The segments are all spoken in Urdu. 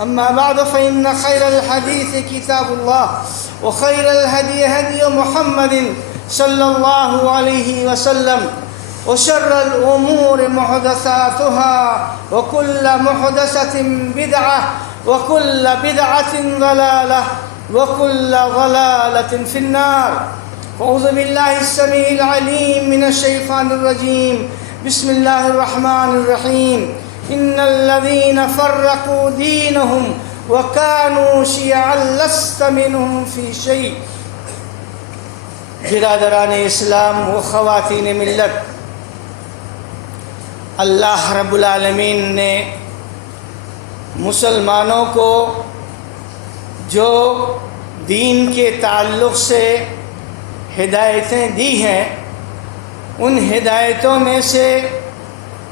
أما بعد فإن خير الحديث كتاب الله وخير الهدي هدي محمد صلى الله عليه وسلم وشر الأمور محدثاتها وكل محدثة بدعة وكل بدعة ضلالة وكل ضلالة في النار. أعوذ بالله السميع العليم من الشيطان الرجيم. بسم الله الرحمن الرحيم. إن الذين فرقوا دينهم وكانوا شيعا لست منهم في شيء. برادران اسلام و خواتین ملت، اللہ رب العالمین نے مسلمانوں کو جو دین کے تعلق سے ہدایتیں دی ہیں، ان ہدایتوں میں سے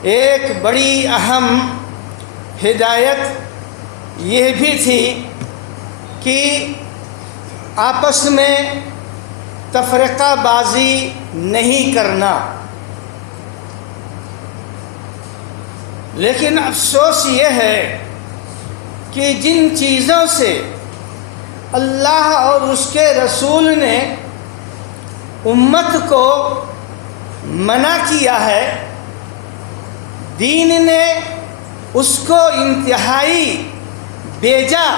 ایک بڑی اہم ہدایت یہ بھی تھی کہ آپس میں تفرقہ بازی نہیں کرنا. لیکن افسوس یہ ہے کہ جن چیزوں سے اللہ اور اس کے رسول نے امت کو منع کیا ہے، دین نے اس کو انتہائی بیجا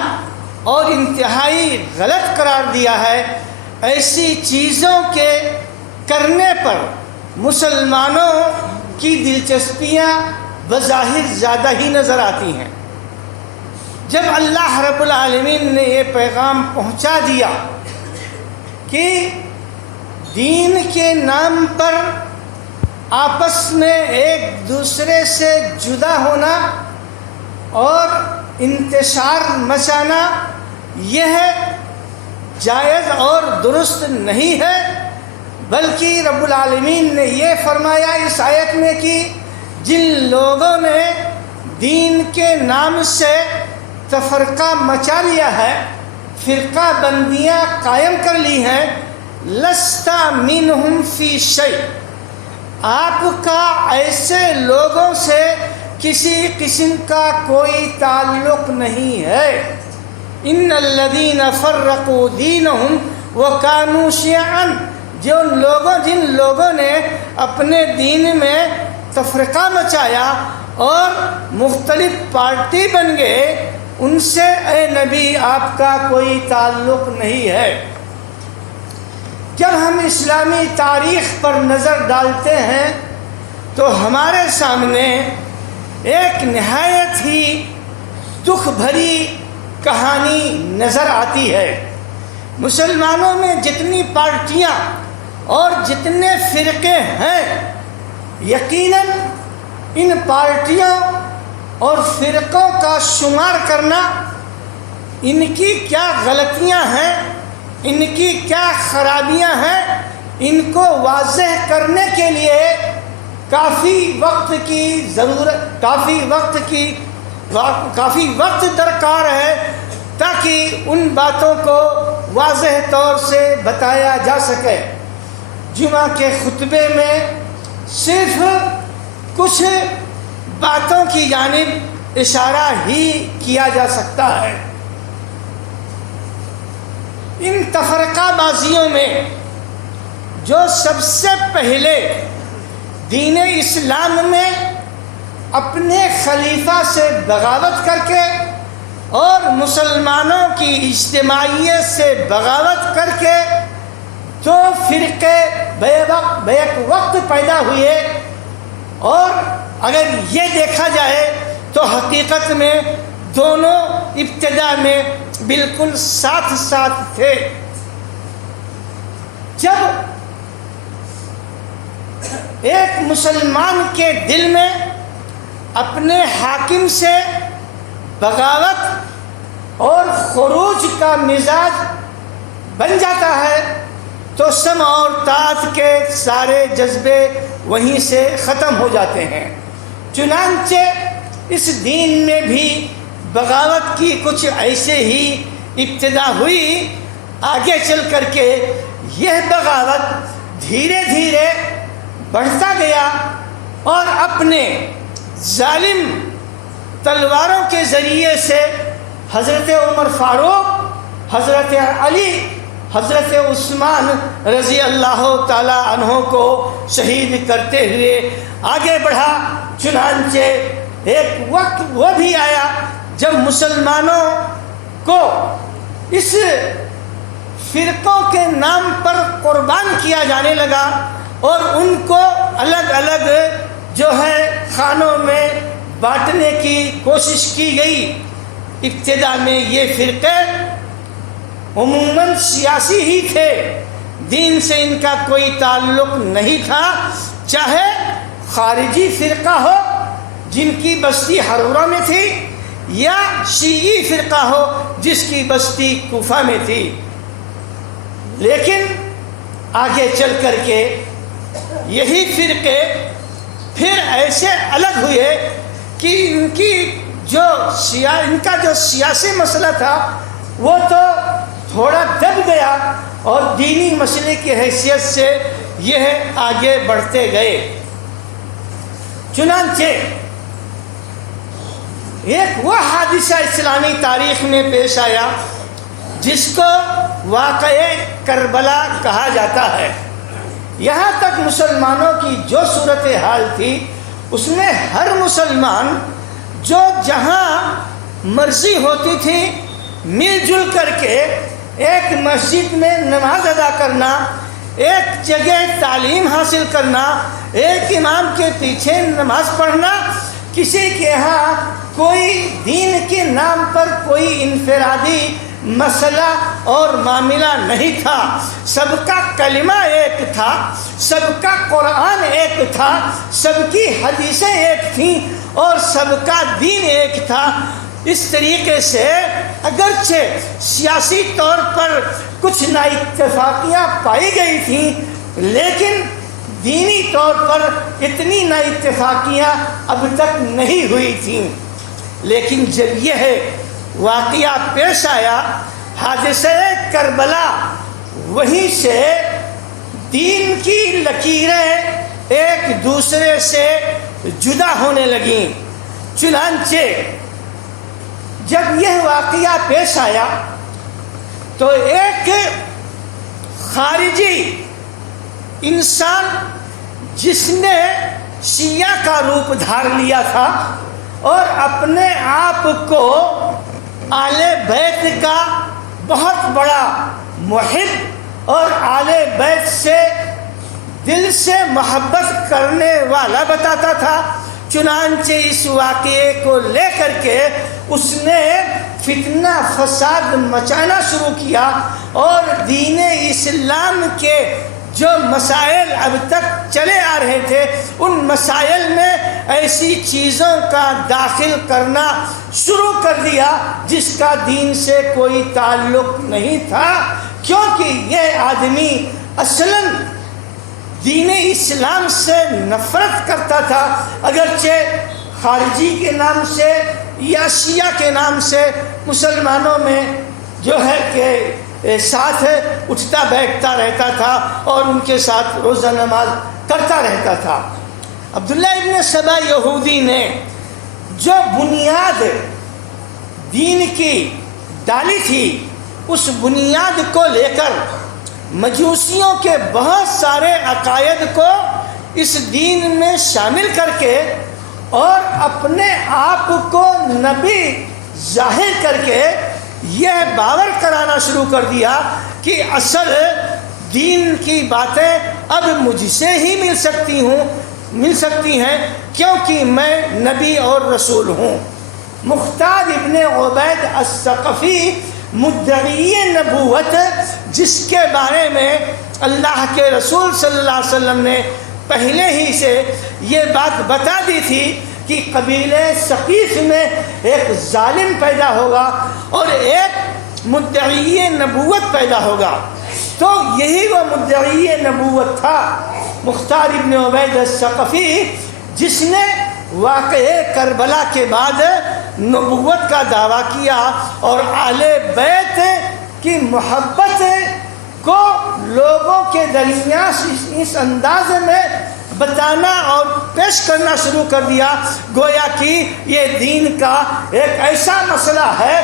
اور انتہائی غلط قرار دیا ہے. ایسی چیزوں کے کرنے پر مسلمانوں کی دلچسپیاں بظاہر زیادہ ہی نظر آتی ہیں. جب اللہ رب العالمین نے یہ پیغام پہنچا دیا کہ دین کے نام پر آپس میں ایک دوسرے سے جدا ہونا اور انتشار مچانا یہ جائز اور درست نہیں ہے، بلکہ رب العالمین نے یہ فرمایا اس آیت میں کہ جن لوگوں نے دین کے نام سے تفرقہ مچا لیا ہے، فرقہ بندیاں قائم کر لی ہیں، لست منہم فی شیء، آپ کا ایسے لوگوں سے کسی قسم کا کوئی تعلق نہیں ہے. ان الذین فرقوا دینہم وکانوا شیعا، جن لوگوں نے اپنے دین میں تفرقہ مچایا اور مختلف پارٹی بن گئے، ان سے اے نبی آپ کا کوئی تعلق نہیں ہے. جب ہم اسلامی تاریخ پر نظر ڈالتے ہیں تو ہمارے سامنے ایک نہایت ہی دکھ بھری کہانی نظر آتی ہے. مسلمانوں میں جتنی پارٹیاں اور جتنے فرقے ہیں، یقیناً ان پارٹیوں اور فرقوں کا شمار کرنا، ان کی کیا غلطیاں ہیں، ان کی کیا خرابیاں ہیں، ان کو واضح کرنے کے لیے کافی وقت درکار ہے تاکہ ان باتوں کو واضح طور سے بتایا جا سکے. جمعہ کے خطبے میں صرف کچھ باتوں کی جانب اشارہ ہی کیا جا سکتا ہے. ان تفرقہ بازیوں میں جو سب سے پہلے دین اسلام میں اپنے خلیفہ سے بغاوت کر کے اور مسلمانوں کی اجتماعیت سے بغاوت کر کے دو فرقے بیک وقت پیدا ہوئے، اور اگر یہ دیکھا جائے تو حقیقت میں دونوں ابتدا میں بالکل ساتھ ساتھ تھے. جب ایک مسلمان کے دل میں اپنے حاکم سے بغاوت اور خروج کا مزاج بن جاتا ہے تو سمع اور طاعت کے سارے جذبے وہیں سے ختم ہو جاتے ہیں. چنانچہ اس دین میں بھی بغاوت کی کچھ ایسے ہی ابتدا ہوئی. آگے چل کر کے یہ بغاوت دھیرے دھیرے بڑھتا گیا اور اپنے ظالم تلواروں کے ذریعے سے حضرت عمر فاروق، حضرت علی، حضرت عثمان رضی اللہ تعالی عنہ کو شہید کرتے ہوئے آگے بڑھا۔ چنانچہ ایک وقت وہ بھی آیا جب مسلمانوں کو اس فرقوں کے نام پر قربان کیا جانے لگا اور ان کو الگ الگ جو ہے خانوں میں بانٹنے کی کوشش کی گئی۔ ابتدا میں یہ فرقے عموماً سیاسی ہی تھے، دین سے ان کا کوئی تعلق نہیں تھا، چاہے خارجی فرقہ ہو جن کی بستی ہرورہ میں تھی یا شیعی فرقہ ہو جس کی بستی کوفہ میں تھی۔ لیکن آگے چل کر کے یہی فرقے پھر ایسے الگ ہوئے کہ ان کا جو سیاسی مسئلہ تھا وہ تو تھوڑا دب گیا اور دینی مسئلے کی حیثیت سے یہ آگے بڑھتے گئے۔ چنانچہ ایک وہ حادثہ اسلامی تاریخ میں پیش آیا جس کو واقعہ کربلا کہا جاتا ہے۔ یہاں تک مسلمانوں کی جو صورتحال تھی اس میں ہر مسلمان جو جہاں مرضی ہوتی تھی مل جل کر کے ایک مسجد میں نماز ادا کرنا، ایک جگہ تعلیم حاصل کرنا، ایک امام کے پیچھے نماز پڑھنا، کسی کے یہاں کوئی دین کے نام پر کوئی انفرادی مسئلہ اور معاملہ نہیں تھا، سب کا کلمہ ایک تھا، سب کا قرآن ایک تھا، سب کی حدیثیں ایک تھیں اور سب کا دین ایک تھا۔ اس طریقے سے اگرچہ سیاسی طور پر کچھ نااتفاقیاں پائی گئی تھیں لیکن دینی طور پر اتنی نااتفاقیاں اب تک نہیں ہوئی تھیں۔ لیکن جب یہ واقعہ پیش آیا حادثہ کربلا، وہیں سے دین کی لکیریں ایک دوسرے سے جدا ہونے لگیں۔ چنانچہ جب یہ واقعہ پیش آیا تو ایک خارجی انسان جس نے شیعہ کا روپ دھار لیا تھا اور اپنے آپ کو آل بیت کا بہت بڑا محب اور آل بیت سے دل سے محبت کرنے والا بتاتا تھا، چنانچہ اس واقعے کو لے کر کے اس نے فتنہ فساد مچانا شروع کیا اور دین اسلام کے جو مسائل اب تک چلے آ رہے تھے ان مسائل میں ایسی چیزوں کا داخل کرنا شروع کر دیا جس کا دین سے کوئی تعلق نہیں تھا، کیونکہ یہ آدمی اصلاً دین اسلام سے نفرت کرتا تھا، اگرچہ خارجی کے نام سے یا شیعہ کے نام سے مسلمانوں میں جو ہے کہ ساتھ اٹھتا بیٹھتا رہتا تھا اور ان کے ساتھ روزہ نماز کرتا رہتا تھا۔ عبداللہ ابن سبا یہودی نے جو بنیاد دین کی ڈالی تھی اس بنیاد کو لے کر مجوسیوں کے بہت سارے عقائد کو اس دین میں شامل کر کے اور اپنے آپ کو نبی ظاہر کر کے یہ باور کرانا شروع کر دیا کہ اصل دین کی باتیں اب مجھ سے ہی مل سکتی ہیں کیونکہ میں نبی اور رسول ہوں۔ مختار ابن عبید الثقفی مدعی نبوت، جس کے بارے میں اللہ کے رسول صلی اللہ علیہ وسلم نے پہلے ہی سے یہ بات بتا دی تھی کہ قبیلہ ثقیف میں ایک ظالم پیدا ہوگا اور ایک مدعی نبوت پیدا ہوگا، تو یہی وہ مدعی نبوت تھا مختار ابن عبید الثقفی، جس نے واقعہ کربلا کے بعد نبوت کا دعویٰ کیا اور آل بیت کی محبت کو لوگوں کے درمیان اس انداز میں بتانا اور پیش کرنا شروع کر دیا گویا کہ یہ دین کا ایک ایسا مسئلہ ہے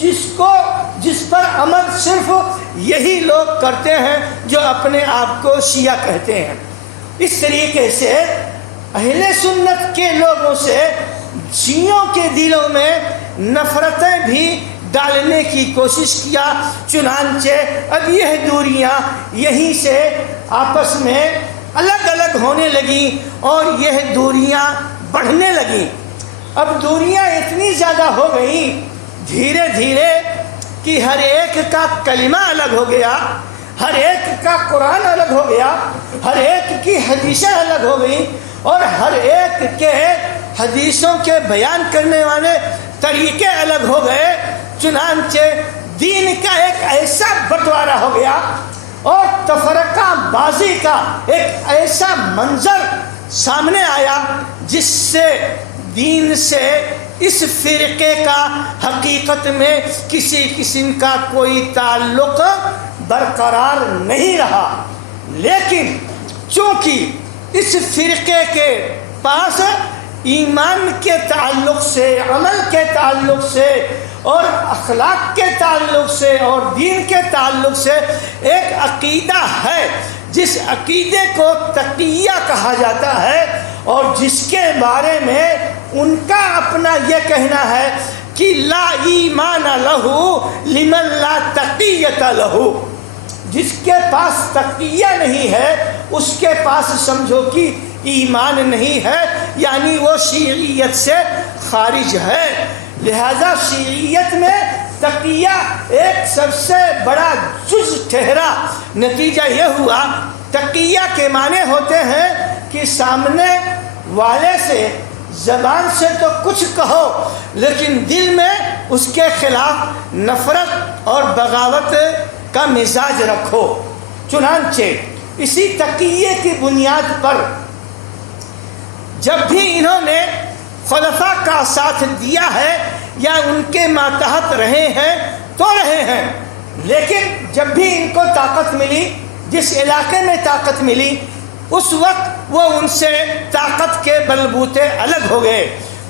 جس پر عمل صرف یہی لوگ کرتے ہیں جو اپنے آپ کو شیعہ کہتے ہیں۔ اس طریقے سے اہل سنت کے لوگوں سے شیعوں کے دلوں میں نفرتیں بھی ڈالنے کی کوشش کیا، چنانچہ اب یہ دوریاں یہیں سے آپس میں الگ الگ ہونے لگیں اور یہ دوریاں بڑھنے لگیں۔ اب دوریاں اتنی زیادہ ہو گئیں دھیرے دھیرے کہ ہر ایک کا کلمہ الگ ہو گیا، ہر ایک کا قرآن الگ ہو گیا، ہر ایک کی حدیثیں الگ ہو گئیں، اور ہر ایک کے حدیثوں کے بیان کرنے والے طریقے الگ ہو گئے۔ چنانچہ دین کا ایک ایسا بٹوارہ ہو گیا اور تفرقہ بازی کا ایک ایسا منظر سامنے آیا جس سے دین سے اس فرقے کا حقیقت میں کسی قسم کا کوئی تعلق برقرار نہیں رہا۔ لیکن چونکہ اس فرقے کے پاس ایمان کے تعلق سے، عمل کے تعلق سے اور اخلاق کے تعلق سے اور دین کے تعلق سے ایک عقیدہ ہے جس عقیدے کو تقیہ کہا جاتا ہے، اور جس کے بارے میں ان کا اپنا یہ کہنا ہے کہ لا ایمان لہو لمن لا تقیۃ لہو، جس کے پاس تقیہ نہیں ہے اس کے پاس سمجھو کہ ایمان نہیں ہے، یعنی وہ شیعیت سے خارج ہے۔ لہذا شیعیت میں تقیہ ایک سب سے بڑا جز ٹھہرا۔ نتیجہ یہ ہوا تقیہ کے معنی ہوتے ہیں کہ سامنے والے سے زبان سے تو کچھ کہو لیکن دل میں اس کے خلاف نفرت اور بغاوت کا مزاج رکھو۔ چنانچہ اسی تقیے کی بنیاد پر جب بھی انہوں نے خلفاء کا ساتھ دیا ہے یا ان کے ماتحت رہے ہیں تو رہے ہیں، لیکن جب بھی ان کو طاقت ملی، جس علاقے میں طاقت ملی، اس وقت وہ ان سے طاقت کے بلبوتے الگ ہو گئے۔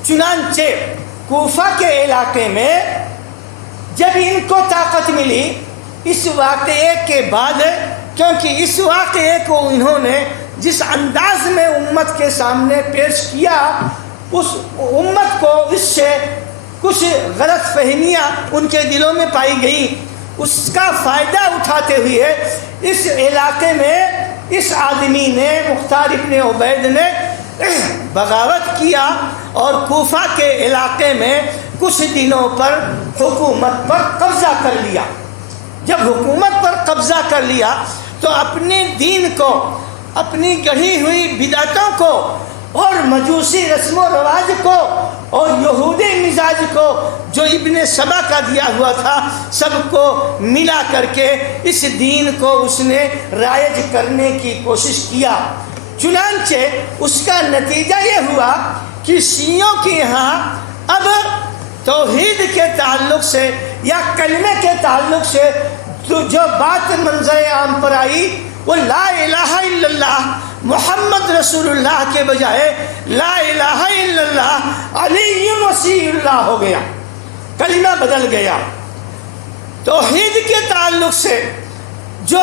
چنانچہ کوفہ کے علاقے میں جب ان کو طاقت ملی اس واقعے کے بعد، کیونکہ اس واقعے کو انہوں نے جس انداز میں امت کے سامنے پیش کیا، اس امت کو اس سے کچھ غلط فہمیاں ان کے دلوں میں پائی گئیں۔ اس کا فائدہ اٹھاتے ہوئے اس علاقے میں اس آدمی نے، مختار ابن عبید نے بغاوت کیا اور کوفہ کے علاقے میں کچھ دنوں پر حکومت پر قبضہ کر لیا۔ جب حکومت پر قبضہ کر لیا تو اپنے دین کو، اپنی گڑھی ہوئی بدعتوں کو اور مجوسی رسم و رواج کو اور یہودی مزاج کو جو ابن سبا کا دیا ہوا تھا سب کو ملا کر کے اس دین کو اس نے رائج کرنے کی کوشش کیا۔ چنانچہ اس کا نتیجہ یہ ہوا کہ شیعوں کے یہاں اب توحید کے تعلق سے یا کلمے کے تعلق سے جو بات منظر عام پر آئی وہ لا الہ الا اللہ محمد رسول اللہ کے بجائے لا الہ الا اللہ علی وصی اللہ ہو گیا، کلمہ بدل گیا۔ توحید کے تعلق سے جو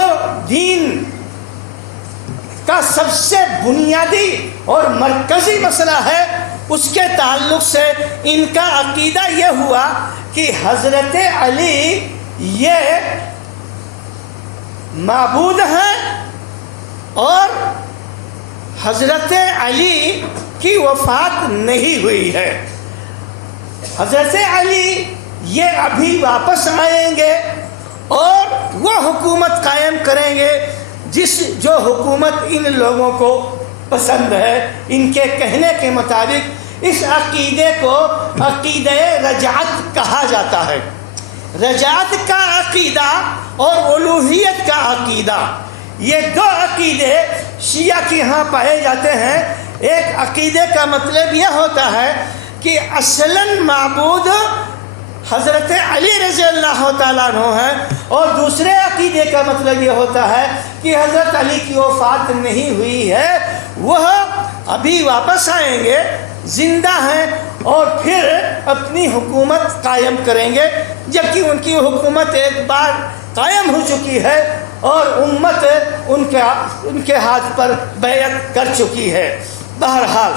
دین کا سب سے بنیادی اور مرکزی مسئلہ ہے اس کے تعلق سے ان کا عقیدہ یہ ہوا کہ حضرت علی یہ معبود ہیں اور حضرت علی کی وفات نہیں ہوئی ہے۔ حضرت علی یہ ابھی واپس آئیں گے اور وہ حکومت قائم کریں گے جو حکومت ان لوگوں کو پسند ہے۔ ان کے کہنے کے مطابق اس عقیدے کو عقیدہ رجعت کہا جاتا ہے۔ رجعت کا عقیدہ اور الوہیت کا عقیدہ، یہ دو عقیدے شیعہ کے ہاں پائے جاتے ہیں۔ ایک عقیدے کا مطلب یہ ہوتا ہے کہ اصلاً معبود حضرت علی رضی اللہ تعالیٰ عنہ ہیں، اور دوسرے عقیدے کا مطلب یہ ہوتا ہے کہ حضرت علی کی وفات نہیں ہوئی ہے، وہ ابھی واپس آئیں گے، زندہ ہیں اور پھر اپنی حکومت قائم کریں گے، جبکہ ان کی حکومت ایک بار قائم ہو چکی ہے اور امت ان کے ہاتھ پر بیعت کر چکی ہے۔ بہرحال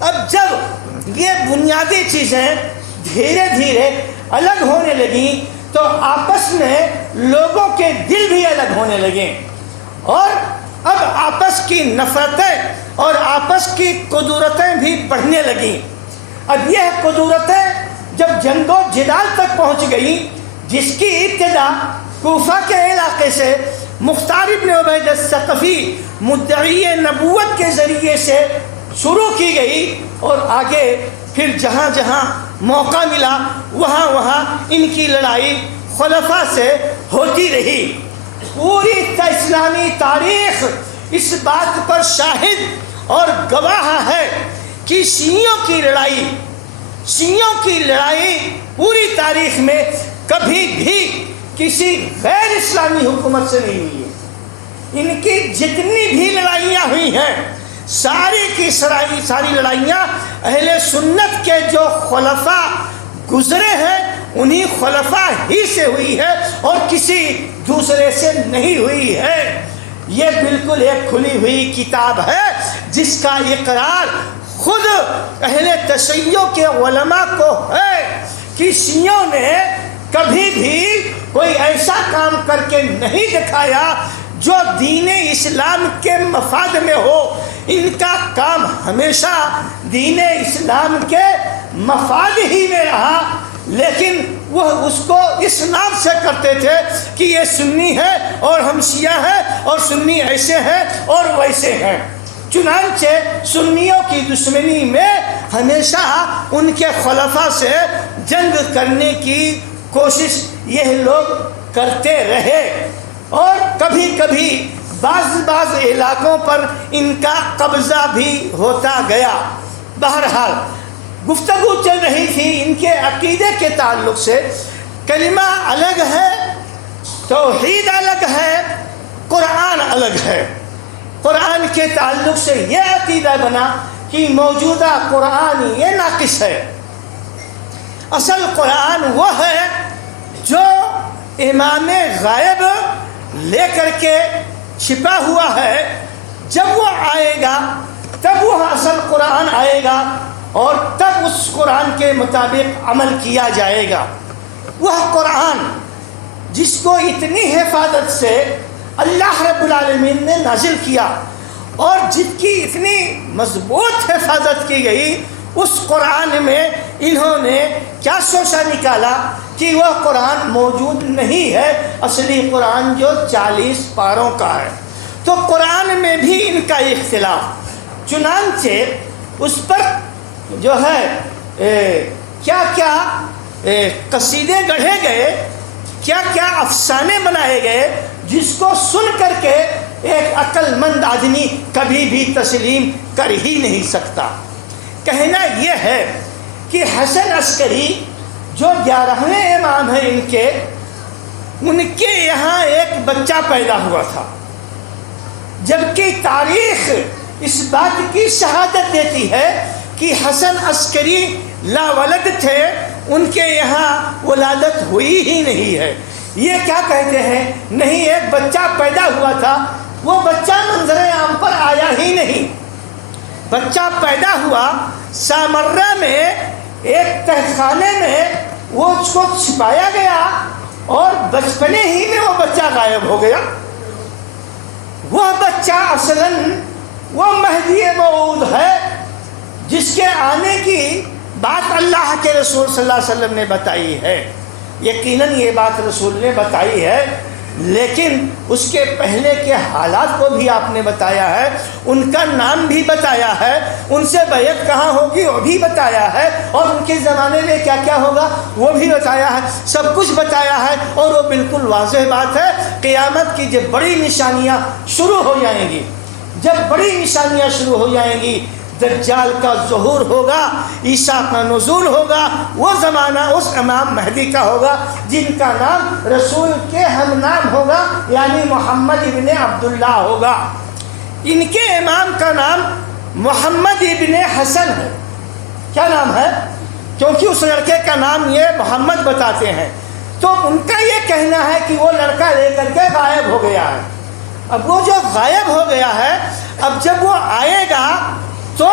اب جب یہ بنیادی چیزیں دھیرے دھیرے الگ ہونے لگیں تو آپس میں لوگوں کے دل بھی الگ ہونے لگے، اور اب آپس کی نفرتیں اور آپس کی قدورتیں بھی بڑھنے لگیں۔ اب یہ قدورتیں جب جنگ و جدال تک پہنچ گئیں، جس کی ابتدا کوفہ کے علاقے سے مختار ابن عبید الثقفی مدعی نبوت کے ذریعے سے شروع کی گئی، اور آگے پھر جہاں جہاں موقع ملا وہاں وہاں ان کی لڑائی خلفاء سے ہوتی رہی۔ پوری اسلامی تاریخ اس بات پر شاہد اور گواہ ہے کہ شیعوں کی لڑائی پوری تاریخ میں کبھی بھی کسی غیر اسلامی حکومت سے نہیں ہوئی ہے۔ ان کی جتنی بھی لڑائیاں ہوئی ہیں، ساری کی ساری لڑائیاں اہل سنت کے جو خلفاء گزرے ہیں انہی خلفاء ہی سے ہوئی ہے اور کسی دوسرے سے نہیں ہوئی ہے۔ یہ بالکل ایک کھلی ہوئی کتاب ہے جس کا اقرار خود اہل تشیع کے علماء کو ہے کہ شیعوں نے کبھی بھی کوئی ایسا کام کر کے نہیں دکھایا جو دین اسلام کے مفاد میں ہو۔ ان کا کام ہمیشہ دین اسلام کے مفاد ہی میں رہا، لیکن وہ اس کو اس نام سے کرتے تھے کہ یہ سنی ہے اور ہم شیعہ ہیں اور سنی ایسے ہیں اور ویسے ہیں۔ چنانچہ سنیوں کی دشمنی میں ہمیشہ ان کے خلفاء سے جنگ کرنے کی کوشش یہ لوگ کرتے رہے، اور کبھی کبھی بعض علاقوں پر ان کا قبضہ بھی ہوتا گیا۔ بہرحال گفتگو چل رہی تھی ان کے عقیدے کے تعلق سے۔ کلمہ الگ ہے، توحید الگ ہے، قرآن الگ ہے۔ قرآن کے تعلق سے یہ عقیدہ بنا کہ موجودہ قرآن یہ ناقص ہے۔ اصل قرآن وہ ہے جو امام غائب لے کر کے چھپا ہوا ہے، جب وہ آئے گا تب وہ اصل قرآن آئے گا اور تب اس قرآن کے مطابق عمل کیا جائے گا۔ وہ قرآن جس کو اتنی حفاظت سے اللہ رب العالمین نے نازل کیا اور جس کی اتنی مضبوط حفاظت کی گئی، اس قرآن میں انہوں نے کیا سوچا نکالا کہ وہ قرآن موجود نہیں ہے، اصلی قرآن جو 40 پاروں کا ہے۔ تو قرآن میں بھی ان کا اختلاف، چنانچہ اس پر جو ہے کیا کیا قصیدے گڑھے گئے، کیا کیا افسانے بنائے گئے، جس کو سن کر کے ایک عقل مند آدمی کبھی بھی تسلیم کر ہی نہیں سکتا۔ کہنا یہ ہے کہ حسن عسکری جو 11ویں امام ہیں ان کے یہاں ایک بچہ پیدا ہوا تھا، جبکہ تاریخ اس بات کی شہادت دیتی ہے کہ حسن عسکری لا ولد تھے، ان کے یہاں ولادت ہوئی ہی نہیں ہے۔ یہ کیا کہتے ہیں؟ نہیں، ایک بچہ پیدا ہوا تھا، وہ بچہ منظر عام پر آیا ہی نہیں۔ بچہ پیدا ہوا سامرہ میں ایک تہخانے میں، وہ اس کو چھپایا گیا اور بچپنے ہی میں وہ بچہ غائب ہو گیا۔ وہ بچہ اصلاً وہ مہدی موعود ہے جس کے آنے کی بات اللہ کے رسول صلی اللہ علیہ وسلم نے بتائی ہے۔ یقیناً یہ بات رسول نے بتائی ہے، لیکن اس کے پہلے کے حالات کو بھی آپ نے بتایا ہے، ان کا نام بھی بتایا ہے، ان سے بیعت کہاں ہوگی وہ بھی بتایا ہے، اور ان کے زمانے میں کیا کیا ہوگا وہ بھی بتایا ہے، سب کچھ بتایا ہے۔ اور وہ بالکل واضح بات ہے، قیامت کی جب بڑی نشانیاں شروع ہو جائیں گی، جب بڑی نشانیاں شروع ہو جائیں گی، دجال کا ظہور ہوگا، عیسیٰ کا نزول ہوگا، وہ زمانہ اس امام مہدی کا ہوگا جن کا نام رسول کے ہم نام ہوگا، یعنی محمد ابن عبداللہ ہوگا۔ ان کے امام کا نام محمد ابن حسن ہے۔ کیا نام ہے؟ کیونکہ اس لڑکے کا نام یہ محمد بتاتے ہیں، تو ان کا یہ کہنا ہے کہ وہ لڑکا لے کر کے غائب ہو گیا ہے۔ اب وہ جو غائب ہو گیا ہے، اب جب وہ آئے گا تو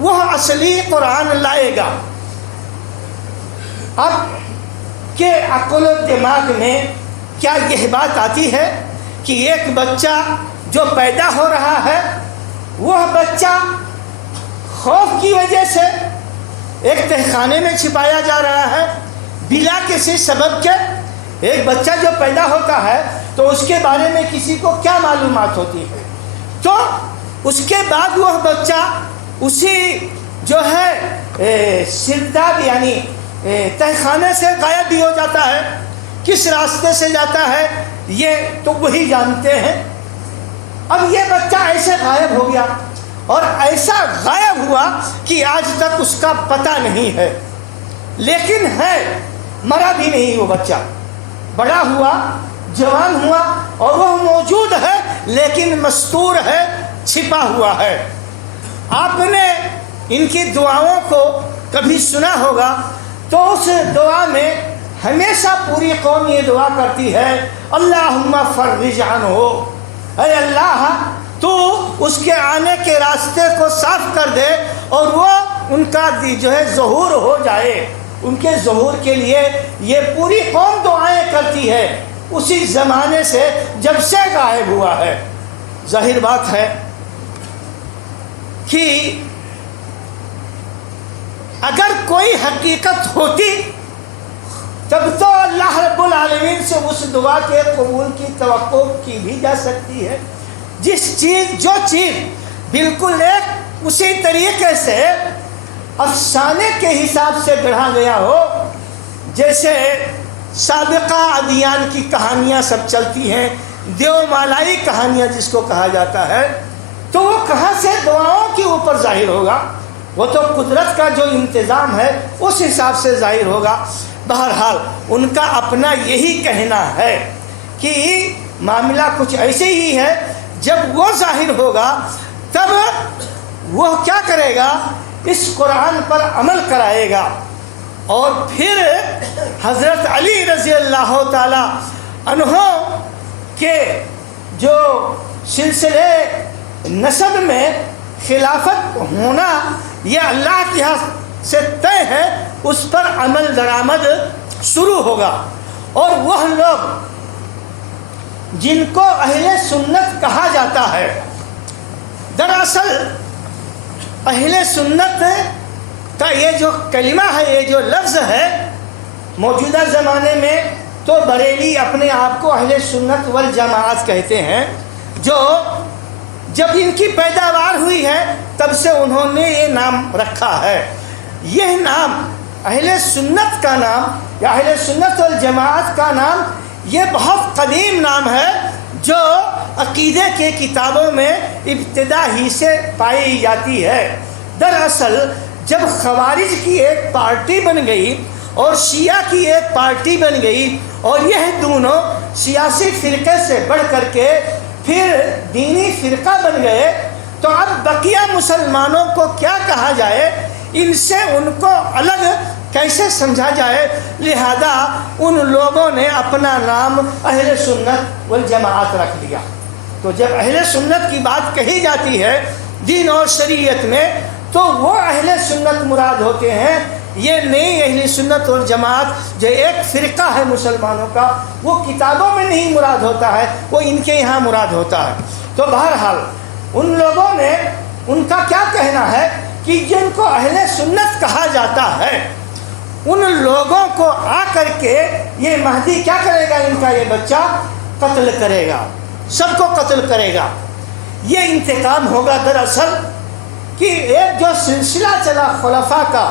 وہ اصلی قرآن لائے گا۔ اب کہ عقل و دماغ میں کیا یہ بات آتی ہے کہ ایک بچہ جو پیدا ہو رہا ہے، وہ بچہ خوف کی وجہ سے ایک تہخانے میں چھپایا جا رہا ہے بلا کسی سبب کے؟ ایک بچہ جو پیدا ہوتا ہے تو اس کے بارے میں کسی کو کیا معلومات ہوتی ہے؟ تو اس کے بعد وہ بچہ اسی جو ہے سرداب یعنی تہخانے سے غائب بھی ہو جاتا ہے۔ کس راستے سے جاتا ہے یہ تو وہی جانتے ہیں۔ اب یہ بچہ ایسے غائب ہو گیا اور ایسا غائب ہوا کہ آج تک اس کا پتہ نہیں ہے، لیکن ہے، مرا بھی نہیں وہ بچہ، بڑا ہوا، جوان ہوا اور وہ موجود ہے لیکن مستور ہے، چھپا ہوا ہے۔ آپ نے ان کی دعاؤں کو کبھی سنا ہوگا تو اس دعا میں ہمیشہ پوری قوم یہ دعا کرتی ہے، اللہم فرج عنہ، اے اللہ تو اس کے آنے کے راستے کو صاف کر دے اور وہ ان کا جو ہے ظہور ہو جائے۔ ان کے ظہور کے لیے یہ پوری قوم دعائیں کرتی ہے اسی زمانے سے جب سے غائب ہوا ہے۔ ظاہر بات ہے کہ اگر کوئی حقیقت ہوتی تب تو اللہ رب العالمین سے اس دعا کے قبول کی توقع کی بھی جا سکتی ہے۔ جو چیز بالکل ایک اسی طریقے سے افسانے کے حساب سے گڑھا گیا ہو، جیسے سابقہ ادیان کی کہانیاں سب چلتی ہیں، دیو مالائی کہانیاں جس کو کہا جاتا ہے، تو وہ کہاں سے دعاؤں کے اوپر ظاہر ہوگا؟ وہ تو قدرت کا جو انتظام ہے اس حساب سے ظاہر ہوگا۔ بہرحال ان کا اپنا یہی کہنا ہے کہ معاملہ کچھ ایسے ہی ہے، جب وہ ظاہر ہوگا تب وہ کیا کرے گا؟ اس قرآن پر عمل کرائے گا۔ اور پھر حضرت علی رضی اللہ تعالی عنہ کے جو سلسلے نسب میں خلافت ہونا یہ اللہ کے ہاں سے طے ہے، اس پر عمل درآمد شروع ہوگا۔ اور وہ لوگ جن کو اہل سنت کہا جاتا ہے، دراصل اہل سنت کا یہ جو کلمہ ہے، یہ جو لفظ ہے، موجودہ زمانے میں تو بریلی اپنے آپ کو اہل سنت والجماعت کہتے ہیں، جو جب ان کی پیداوار ہوئی ہے تب سے انہوں نے یہ نام رکھا ہے۔ یہ نام اہل سنت کا نام یا اہل سنت والجماعت کا نام یہ بہت قدیم نام ہے، جو عقیدے کے کتابوں میں ابتدا ہی سے پائی جاتی ہے۔ دراصل جب خوارج کی ایک پارٹی بن گئی اور شیعہ کی ایک پارٹی بن گئی اور یہ دونوں سیاسی فرقے سے بڑھ کر کے پھر دینی فرقہ بن گئے، تو اب بقیہ مسلمانوں کو کیا کہا جائے، ان سے ان کو الگ کیسے سمجھا جائے، لہذا ان لوگوں نے اپنا نام اہل سنت والجماعت رکھ دیا۔ تو جب اہل سنت کی بات کہی جاتی ہے دین اور شریعت میں تو وہ اہل سنت مراد ہوتے ہیں، یہ نہیں اہل سنت اور جماعت جو ایک فرقہ ہے مسلمانوں کا، وہ کتابوں میں نہیں مراد ہوتا ہے، وہ ان کے یہاں مراد ہوتا ہے۔ تو بہرحال ان لوگوں نے ان کا کیا کہنا ہے کہ جن کو اہل سنت کہا جاتا ہے ان لوگوں کو آ کر کے یہ مہدی کیا کرے گا، ان کا یہ بچہ قتل کرے گا، سب کو قتل کرے گا۔ یہ انتقام ہوگا دراصل کہ ایک جو سلسلہ چلا خلفاء کا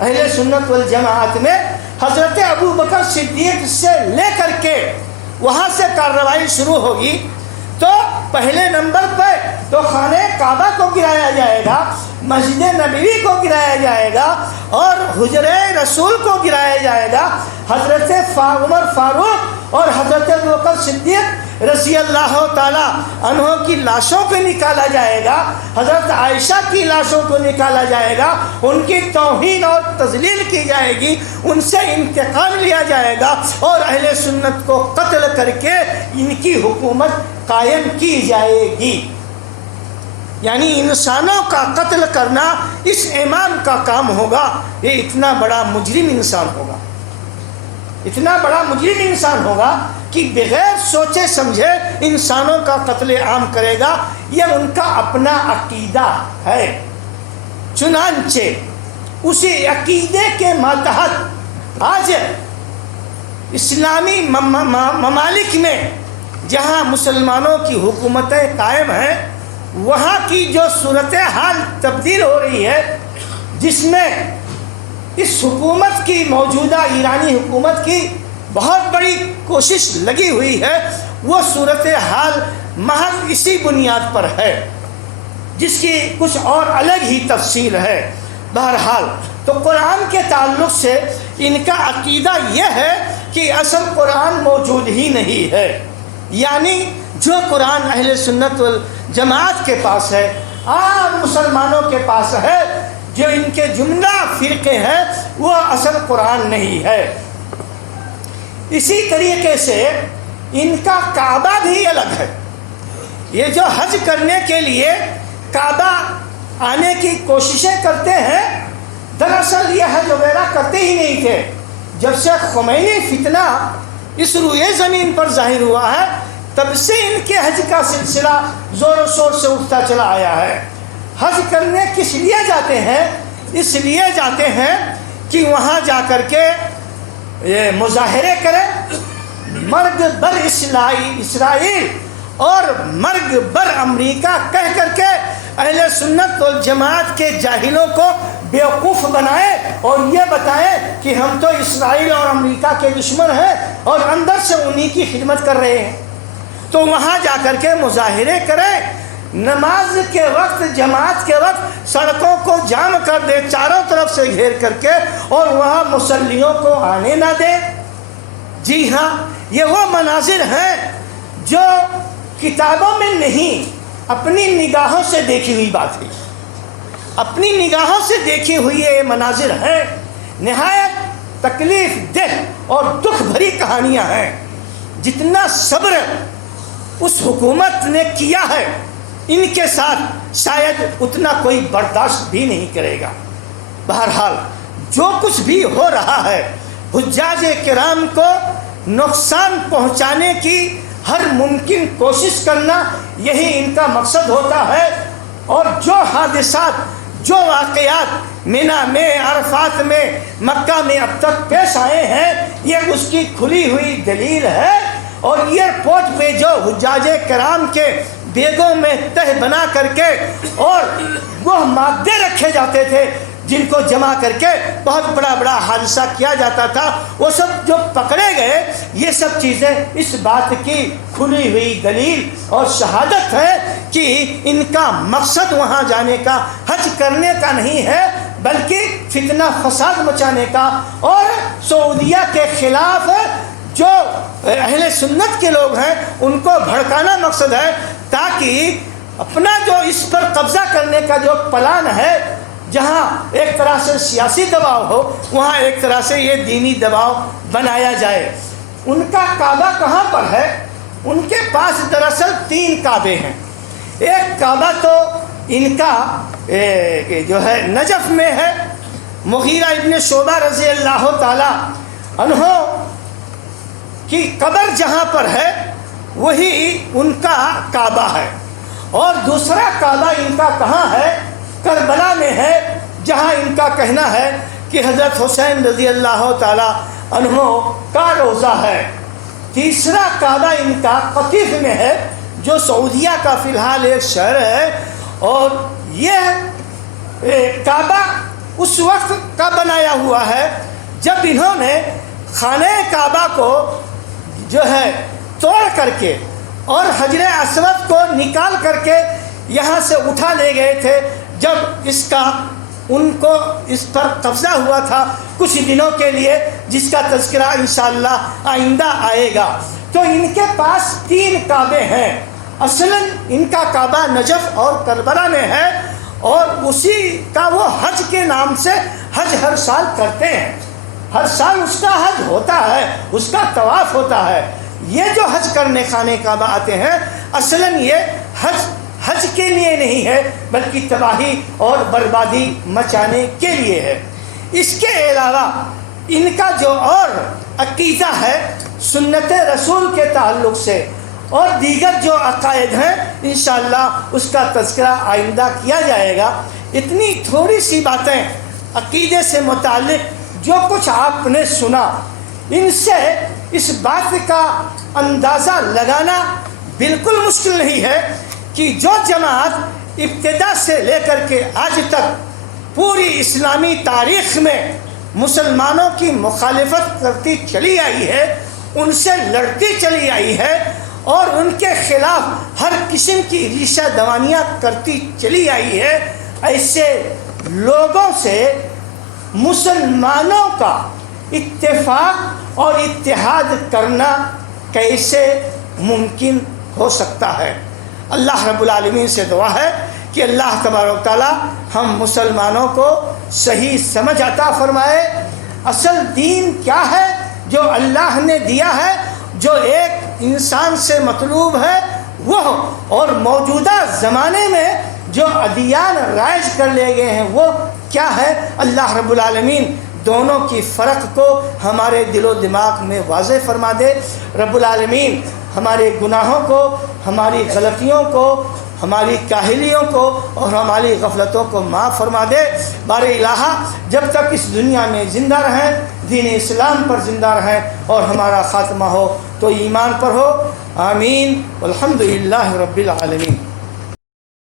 اہل سنت والجماعت میں، حضرت ابو بکر صدیق سے لے کر کے وہاں سے کارروائی شروع ہوگی، تو پہلے نمبر پہ تو خانہ کعبہ کو گرایا جائے گا، مسجد نبوی کو گرایا جائے گا اور حجرہ رسول کو گرایا جائے گا۔ حضرت عمر فاروق اور حضرت ابو بکر صدیق رضی اللہ تعالیٰ عنہ کی لاشوں کو نکالا جائے گا، حضرت عائشہ کی لاشوں کو نکالا جائے گا، ان کی توہین اور تذلیل کی جائے گی، ان سے انتقام لیا جائے گا اور اہل سنت کو قتل کر کے ان کی حکومت قائم کی جائے گی۔ یعنی انسانوں کا قتل کرنا اس امام کا کام ہوگا۔ یہ اتنا بڑا مجرم انسان ہوگا، اتنا بڑا مجرم انسان ہوگا کہ بغیر سوچے سمجھے انسانوں کا قتل عام کرے گا۔ یہ ان کا اپنا عقیدہ ہے۔ چنانچہ اسی عقیدے کے ماتحت آج اسلامی ممالک میں جہاں مسلمانوں کی حکومتیں قائم ہیں، وہاں کی جو صورتحال تبدیل ہو رہی ہے، جس میں اس حکومت کی، موجودہ ایرانی حکومت کی بہت بڑی کوشش لگی ہوئی ہے، وہ صورتحال محض اسی بنیاد پر ہے، جس کی کچھ اور الگ ہی تفصیل ہے۔ بہرحال تو قرآن کے تعلق سے ان کا عقیدہ یہ ہے کہ اصل قرآن موجود ہی نہیں ہے، یعنی جو قرآن اہل سنت والجماعت کے پاس ہے، عام مسلمانوں کے پاس ہے، جو ان کے جملہ فرقے ہیں، وہ اصل قرآن نہیں ہے۔ اسی طریقے سے ان کا کعبہ بھی الگ ہے۔ یہ جو حج کرنے کے لیے کعبہ آنے کی کوششیں کرتے ہیں، دراصل یہ حج وغیرہ کرتے ہی نہیں تھے۔ جب سے خمینی فتنہ اس روئے زمین پر ظاہر ہوا ہے، تب سے ان کے حج کا سلسلہ زور و شور سے اٹھتا چلا آیا ہے۔ حج کرنے کس لیے جاتے ہیں؟ اس لیے جاتے ہیں کہ وہاں جا کر کے یہ مظاہرے کریں، مرگ بر اسرائیل اور مرگ بر امریکہ کہہ کر کے اہل سنت والجماعت کے جاہلوں کو بیوقوف بنائے اور یہ بتائیں کہ ہم تو اسرائیل اور امریکہ کے دشمن ہیں اور اندر سے انہی کی خدمت کر رہے ہیں۔ تو وہاں جا کر کے مظاہرے کریں، نماز کے وقت، جماعت کے وقت سڑکوں کو جام کر دے، چاروں طرف سے گھیر کر کے، اور وہاں مصلیوں کو آنے نہ دے۔ جی ہاں، یہ وہ مناظر ہیں جو کتابوں میں نہیں، اپنی نگاہوں سے دیکھی ہوئی بات ہے، اپنی نگاہوں سے دیکھی ہوئی یہ مناظر ہیں۔ نہایت تکلیف دہ اور دکھ بھری کہانیاں ہیں۔ جتنا صبر اس حکومت نے کیا ہے ان کے ساتھ، شاید اتنا کوئی برداشت بھی نہیں کرے گا۔ بہرحال جو کچھ بھی ہو رہا ہے، حجاج کرام کو نقصان پہنچانے کی ہر ممکن کوشش کرنا، یہی ان کا مقصد ہوتا ہے۔ اور جو حادثات، جو واقعات منی میں، عرفات میں، مکہ میں اب تک پیش آئے ہیں، یہ اس کی کھلی ہوئی دلیل ہے۔ اور ایئرپورٹ پہ جو حجاج کرام کے بیگوں میں تہ بنا کر کے اور وہ مادے رکھے جاتے تھے جن کو جمع کر کے بہت بڑا بڑا حادثہ کیا جاتا تھا، وہ سب جو پکڑے گئے، یہ سب چیزیں اس بات کی کھلی ہوئی دلیل اور شہادت ہے کہ ان کا مقصد وہاں جانے کا، حج کرنے کا نہیں ہے، بلکہ فتنہ فساد مچانے کا اور سعودیہ کے خلاف جو اہل سنت کے لوگ ہیں ان کو بھڑکانا مقصد ہے، تاکہ اپنا جو اس پر قبضہ کرنے کا جو پلان ہے، جہاں ایک طرح سے سیاسی دباؤ ہو، وہاں ایک طرح سے یہ دینی دباؤ بنایا جائے۔ ان کا کعبہ کہاں پر ہے؟ ان کے پاس دراصل 3 کعبے ہیں۔ ایک کعبہ تو ان کا جو ہے نجف میں ہے، مغیرہ ابن شعبہ رضی اللہ تعالی عنہ کی قبر جہاں پر ہے وہی ان کا کعبہ ہے۔ اور دوسرا کعبہ ان کا کہاں ہے؟ کربلا میں ہے، جہاں ان کا کہنا ہے کہ حضرت حسین رضی اللہ تعالی عنہ کا روضہ ہے۔ تیسرا کعبہ ان کا قطیف میں ہے، جو سعودیہ کا فی الحال ایک شہر ہے۔ اور یہ کعبہ اس وقت کا بنایا ہوا ہے جب انہوں نے خانہ کعبہ کو جو ہے توڑ کر کے اور حجر اسود کو نکال کر کے یہاں سے اٹھا لے گئے تھے، جب اس کا ان کو اس پر قبضہ ہوا تھا کچھ دنوں کے لیے، جس کا تذکرہ انشاءاللہ آئندہ آئے گا۔ تو ان کے پاس 3 کعبے ہیں۔ اصلاً ان کا کعبہ نجف اور کربلا میں ہے، اور اسی کا وہ حج کے نام سے حج ہر سال کرتے ہیں۔ ہر سال اس کا حج ہوتا ہے، اس کا طواف ہوتا ہے۔ یہ جو حج کرنے خانہ کعبہ آتے ہیں، اصلاً یہ حج کے لیے نہیں ہے، بلکہ تباہی اور بربادی مچانے کے لیے ہے۔ اس کے علاوہ ان کا جو اور عقیدہ ہے سنت رسول کے تعلق سے، اور دیگر جو عقائد ہیں انشاءاللہ اس کا تذکرہ آئندہ کیا جائے گا۔ اتنی تھوڑی سی باتیں عقیدے سے متعلق جو کچھ آپ نے سنا، ان سے اس بات کا اندازہ لگانا بالکل مشکل نہیں ہے کہ جو جماعت ابتدا سے لے کر کے آج تک پوری اسلامی تاریخ میں مسلمانوں کی مخالفت کرتی چلی آئی ہے، ان سے لڑتی چلی آئی ہے، اور ان کے خلاف ہر قسم کی ریشہ دوانیاں کرتی چلی آئی ہے، ایسے لوگوں سے مسلمانوں کا اتفاق اور اتحاد کرنا کیسے ممکن ہو سکتا ہے؟ اللہ رب العالمین سے دعا ہے کہ اللہ تبارک و تعالی ہم مسلمانوں کو صحیح سمجھ عطا فرمائے۔ اصل دین کیا ہے جو اللہ نے دیا ہے، جو ایک انسان سے مطلوب ہے وہ، اور موجودہ زمانے میں جو ادیان رائج کر لے گئے ہیں وہ کیا ہے؟ اللہ رب العالمین دونوں کی فرق کو ہمارے دل و دماغ میں واضح فرما دے۔ رب العالمین ہمارے گناہوں کو، ہماری غلطیوں کو، ہماری کاہلیوں کو اور ہماری غفلتوں کو معاف فرما دے۔ بار الہ جب تک اس دنیا میں زندہ رہیں، دین اسلام پر زندہ رہیں، اور ہمارا خاتمہ ہو تو ایمان پر ہو۔ آمین والحمد للہ رب العالمین۔